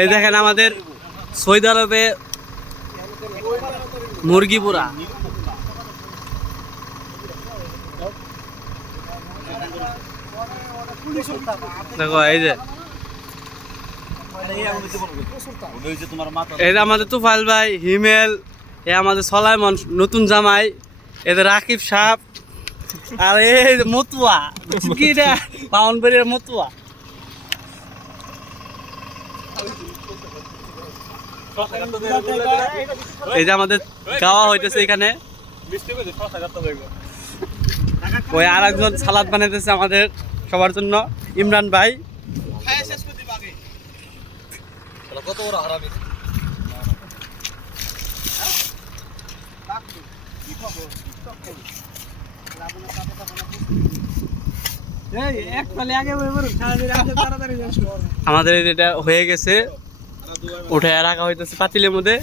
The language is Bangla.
এই দেখেন আমাদের সৌদি আরবে মুরগি পোড়া। দেখো, এই যে। এই আমাদের তুফাইল ভাই, হিমেল এ আমাদের সলাইমন, নতুন জামাই এদের রাকিব সাপ আর মতুয়া কি রে পাউনবাড়ির মতুয়া। এই যে আমাদের গাওয়া হইতেছে এখানে। ওই আর একজন সালাদ বানাইতেছে আমাদের সবার জন্য, ইমরান ভাই। কত বড় হারামি আমাদের এটা হয়ে গেছে উঠে রাখা হইতেছে পাতিলের মধ্যে।